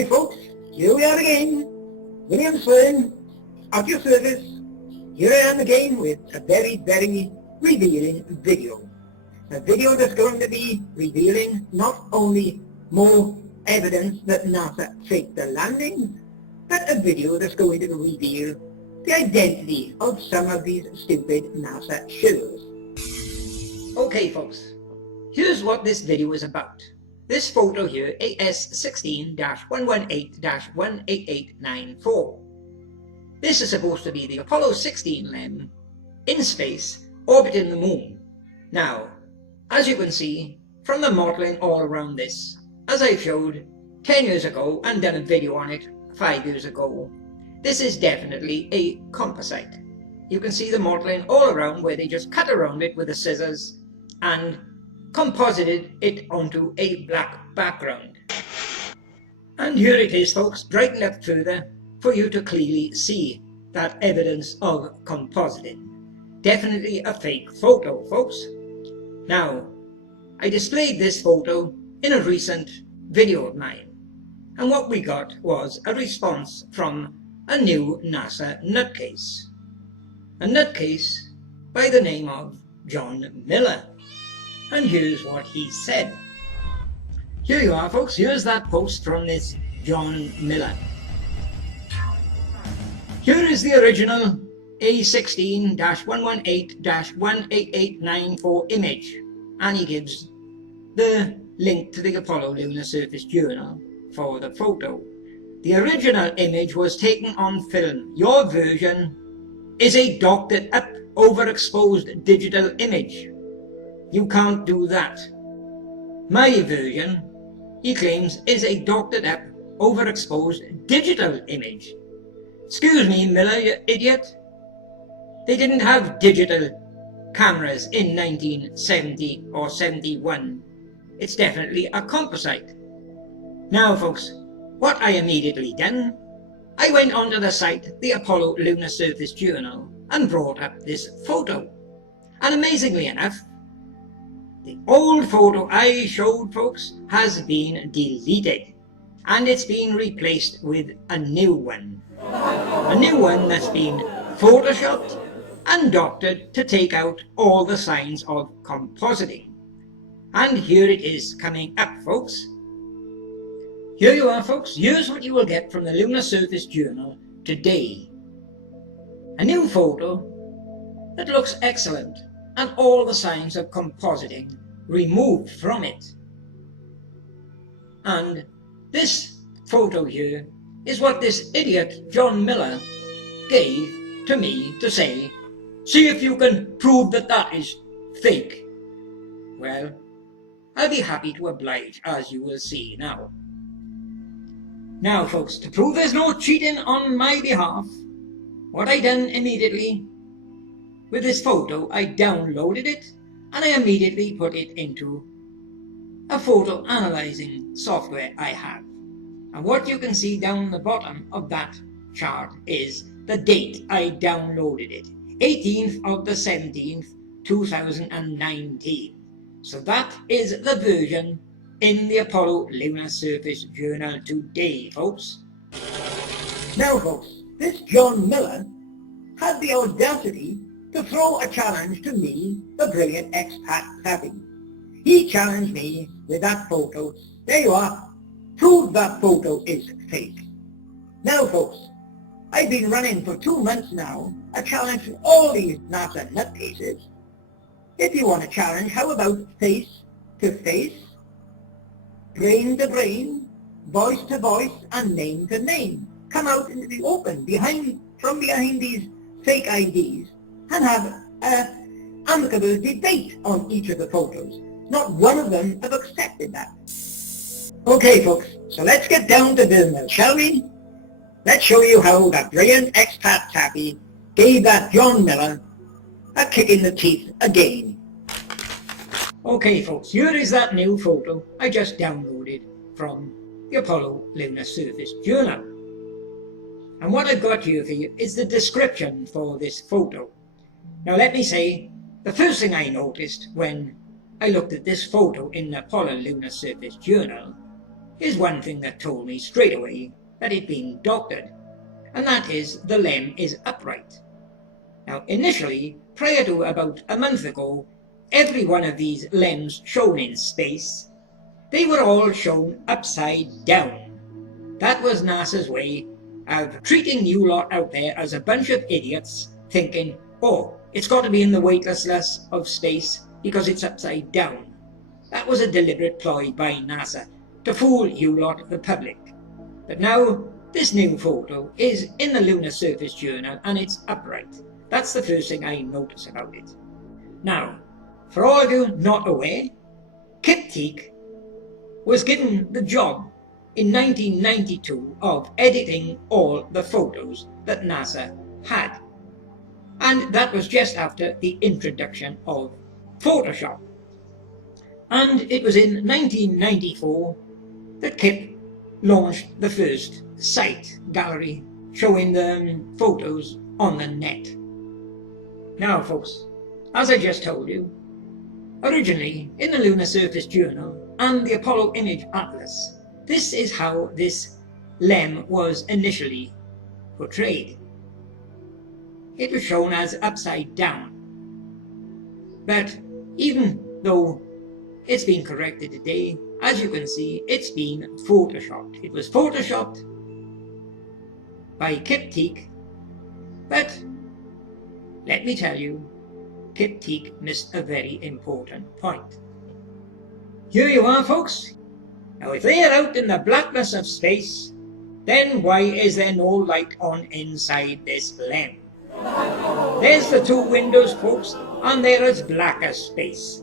Hi folks, here we are again, William Swern, at your service. Here I am again with a very, very revealing video. A video that's going to be revealing not only more evidence that NASA faked the landing, but a video that's going to reveal the identity of some of these stupid NASA shills. Okay folks, here's what this video is about. This photo here, AS16-118-18894. This is supposed to be the Apollo 16 LEM in space, orbiting the moon. Now, as you can see from the modeling all around this, as I showed 10 years ago and done a video on it 5 years ago, this is definitely a composite. You can see the modeling all around where they just cut around it with the scissors and composited it onto a black background. And here it is folks, brightened up further for you to clearly see that evidence of compositing. Definitely a fake photo folks. Now, I displayed this photo in a recent video of mine, and what we got was a response from a new NASA nutcase. A nutcase by the name of John Miller. And here's what he said. Here you are folks, here's that post from this John Miller. Here is the original A16-118-18894 image, and he gives the link to the Apollo Lunar Surface Journal for the photo. The original image was taken on film. Your version is a doctored up, overexposed digital image. You can't do that. My version, he claims, is a doctored up, overexposed digital image. Excuse me, Miller, you idiot. They didn't have digital cameras in 1970 or 71. It's definitely a composite. Now folks, what I immediately done, I went onto the site, the Apollo Lunar Surface Journal, and brought up this photo. And amazingly enough, the old photo I showed folks has been deleted, and it's been replaced with a new one. A new one that's been photoshopped and doctored to take out all the signs of compositing. And here it is coming up folks. Here you are folks, here's what you will get from the Lunar Surface Journal today. A new photo that looks excellent, and all the signs of compositing removed from it. And this photo here is what this idiot John Miller gave to me to say, see if you can prove that that is fake. Well, I'll be happy to oblige, as you will see now. Now folks, to prove there's no cheating on my behalf, what I done immediately with this photo, I downloaded it and I immediately put it into a photo analyzing software I have. And what you can see down the bottom of that chart is the date I downloaded it, 18th of the 17th, 2019. So that is the version in the Apollo Lunar Surface Journal today, folks. Now folks, this John Miller had the audacity to throw a challenge to me, the brilliant Expattaffy. He challenged me with that photo. There you are. Prove that photo is fake. Now folks, I've been running for 2 months now a challenge to all these NASA nutcases. If you want a challenge, how about face to face, brain to brain, voice to voice, and name to name? Come out into the open from behind these fake IDs and have an amicable debate on each of the photos. Not one of them have accepted that. Okay folks, so let's get down to business, shall we? Let's show you how that brilliant Expattaffy gave that John Miller a kick in the teeth again. Okay folks, here is that new photo I just downloaded from the Apollo Lunar Surface Journal. And what I've got here for you is the description for this photo. Now let me say, the first thing I noticed when I looked at this photo in the Apollo Lunar Surface Journal is one thing that told me straight away that it'd been doctored, and that is the lem is upright. Now initially, prior to about a month ago, every one of these lems shown in space, they were all shown upside down. That was NASA's way of treating you lot out there as a bunch of idiots, thinking, oh, it's got to be in the weightlessness of space because it's upside down. That was a deliberate ploy by NASA to fool you lot, the public. But now, this new photo is in the Lunar Surface Journal and it's upright. That's the first thing I notice about it. Now, for all of you not aware, Kip Teak was given the job in 1992 of editing all the photos that NASA had. And that was just after the introduction of Photoshop. And it was in 1994 that Kip launched the first site gallery showing the photos on the net. Now folks, as I just told you, originally in the Lunar Surface Journal and the Apollo Image Atlas, this is how this lem was initially portrayed. It was shown as upside down. But even though it's been corrected today, as you can see, it's been photoshopped. It was photoshopped by Kip Teak, but let me tell you, Kip Teak missed a very important point. Here you are, folks. Now if they are out in the blackness of space, then why is there no light on inside this lem? There's the two windows, folks, and they're as black as space.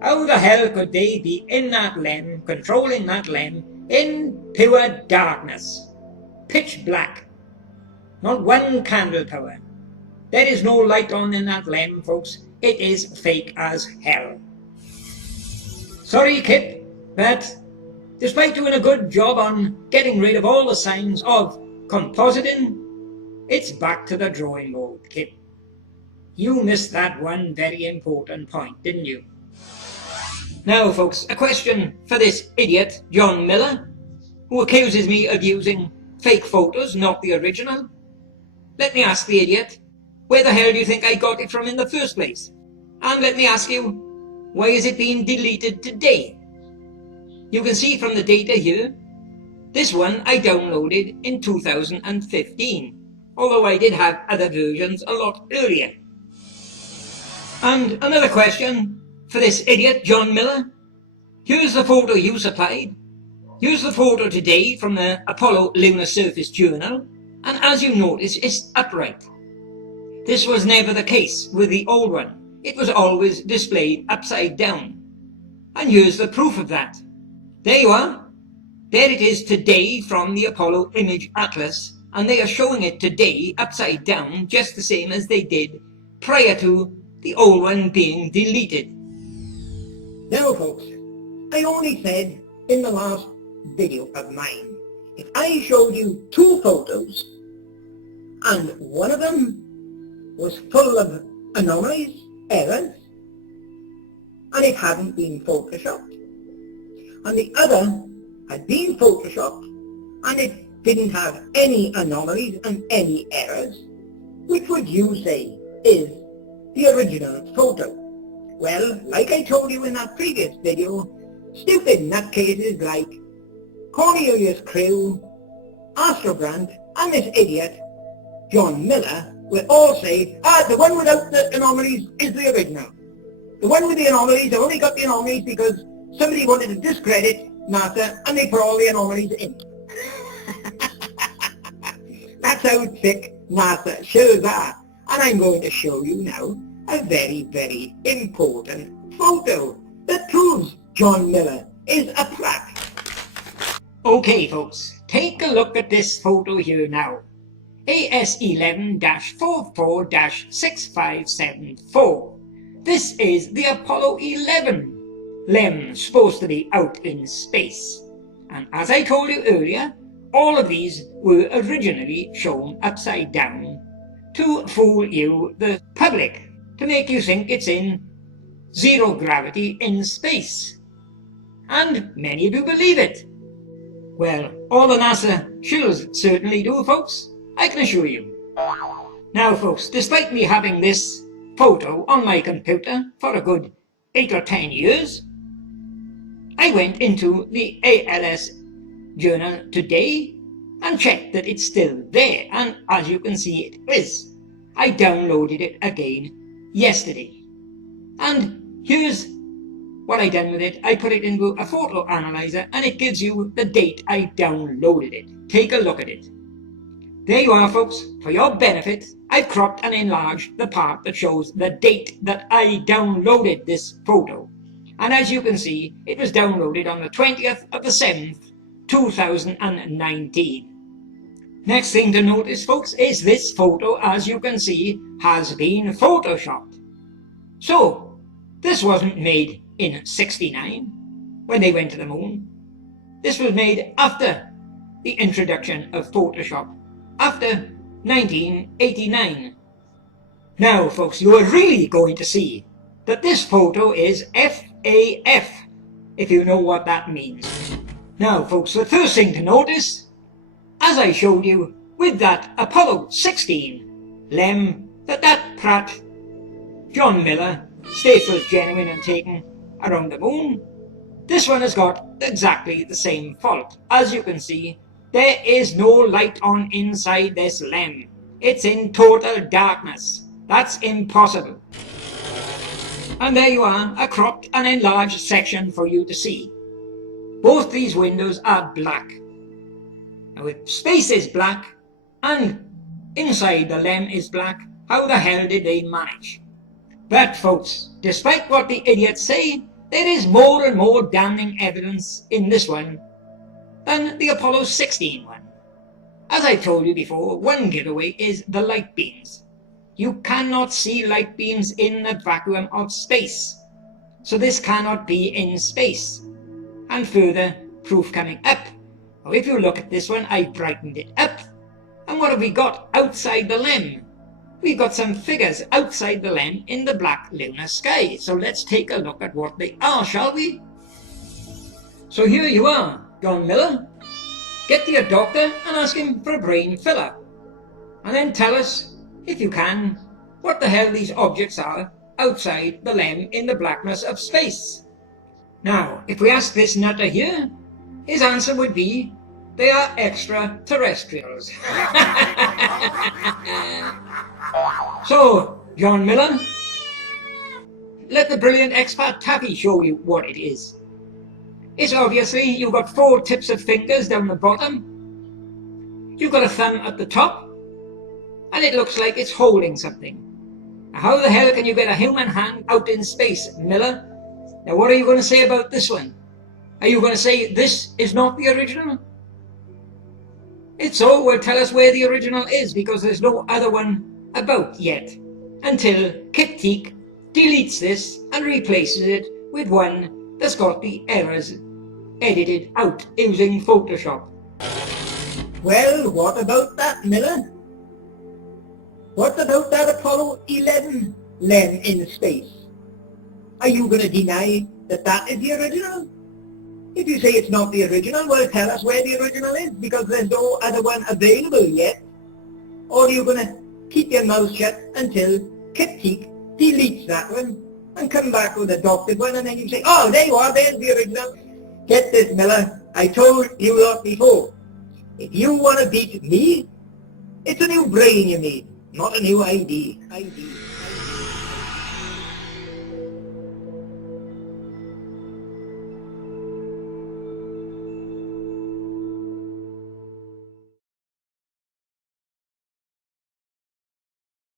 How the hell could they be in that lem, controlling that lem, in pure darkness? Pitch black. Not one candle power. There is no light on in that lem, folks. It is fake as hell. Sorry, Kip, but despite doing a good job on getting rid of all the signs of compositing, it's back to the drawing board, Kip. You missed that one very important point, didn't you? Now, folks, a question for this idiot, John Miller, who accuses me of using fake photos, not the original. Let me ask the idiot, where the hell do you think I got it from in the first place? And let me ask you, why is it being deleted today? You can see from the data here, this one I downloaded in 2015, although I did have other versions a lot earlier. And another question for this idiot, John Miller. Here's the photo you supplied. Here's the photo today from the Apollo Lunar Surface Journal, and as you notice, it's upright. This was never the case with the old one. It was always displayed upside down. And here's the proof of that. There you are. There it is today from the Apollo Image Atlas, and they are showing it today upside down, just the same as they did prior to the old one being deleted. Now folks, I only said in the last video of mine, if I showed you two photos and one of them was full of anomalies, errors, and it hadn't been photoshopped, and the other had been photoshopped and it didn't have any anomalies and any errors, which would you say is the original photo? Well, like I told you in that previous video, stupid nutcases like Cornelius Crew, Astrogrant, and this idiot, John Miller, will all say, the one without the anomalies is the original. The one with the anomalies, only got the anomalies because somebody wanted to discredit NASA and they put all the anomalies in. That's how thick NASA shows are. And I'm going to show you now a very, very important photo that proves John Miller is a prat. Okay folks, take a look at this photo here now. AS11-44-6574. This is the Apollo 11 lem supposed to be out in space. And as I told you earlier, all of these were originally shown upside down to fool you, the public, to make you think it's in zero gravity in space. And many of you believe it. Well, all the NASA shills certainly do, folks, I can assure you. Now, folks, despite me having this photo on my computer for a good 8 or 10 years, I went into the ALSJ journal today and checked that it's still there, and as you can see it is. I downloaded it again yesterday. And here's what I done with it. I put it into a photo analyzer and it gives you the date I downloaded it. Take a look at it. There you are, folks. For your benefit, I've cropped and enlarged the part that shows the date that I downloaded this photo. And as you can see, it was downloaded on the 20th of the 7th, 2019. Next thing to notice, folks, is this photo, as you can see, has been photoshopped. So, this wasn't made in '69, when they went to the moon. This was made after the introduction of Photoshop, after 1989. Now, folks, you are really going to see that this photo is FAF, if you know what that means. Now, folks, the first thing to notice, as I showed you with that Apollo 16 LEM that Pratt John Miller states was genuine and taken around the moon, this one has got exactly the same fault. As you can see, there is no light on inside this LEM. It's in total darkness. That's impossible. And there you are, a cropped and enlarged section for you to see. Both these windows are black. Now if space is black and inside the LEM is black, how the hell did they manage? But folks, despite what the idiots say, there is more and more damning evidence in this one than the Apollo 16 one. As I told you before, one giveaway is the light beams. You cannot see light beams in the vacuum of space. So this cannot be in space. And further proof coming up. Now if you look at this one, I brightened it up. And what have we got outside the LEM? We've got some figures outside the LEM in the black lunar sky. So let's take a look at what they are, shall we? So here you are, John Miller. Get to your doctor and ask him for a brain filler. And then tell us, if you can, what the hell these objects are outside the LEM in the blackness of space. Now, if we ask this nutter here, his answer would be, they are extraterrestrials. So, John Miller, let the brilliant Expattaffy show you what it is. It's obviously, you've got 4 tips of fingers down the bottom, you've got a thumb at the top, and it looks like it's holding something. Now, how the hell can you get a human hand out in space, Miller? Now what are you going to say about this one? Are you going to say this is not the original? If so, well, tell us where the original is, because there's no other one about yet, until Kip Teak deletes this and replaces it with one that's got the errors edited out using Photoshop. Well, what about that, Miller? What about that Apollo 11 LEM in space? Are you going to deny that that is the original? If you say it's not the original, well, tell us where the original is, because there's no other one available yet. Or are you going to keep your mouth shut until Kip Teak deletes that one and come back with a doctored one, and then you say, oh, there you are, there's the original. Get this, Miller, I told you lot before, if you want to beat me, it's a new brain you need, not a new ID.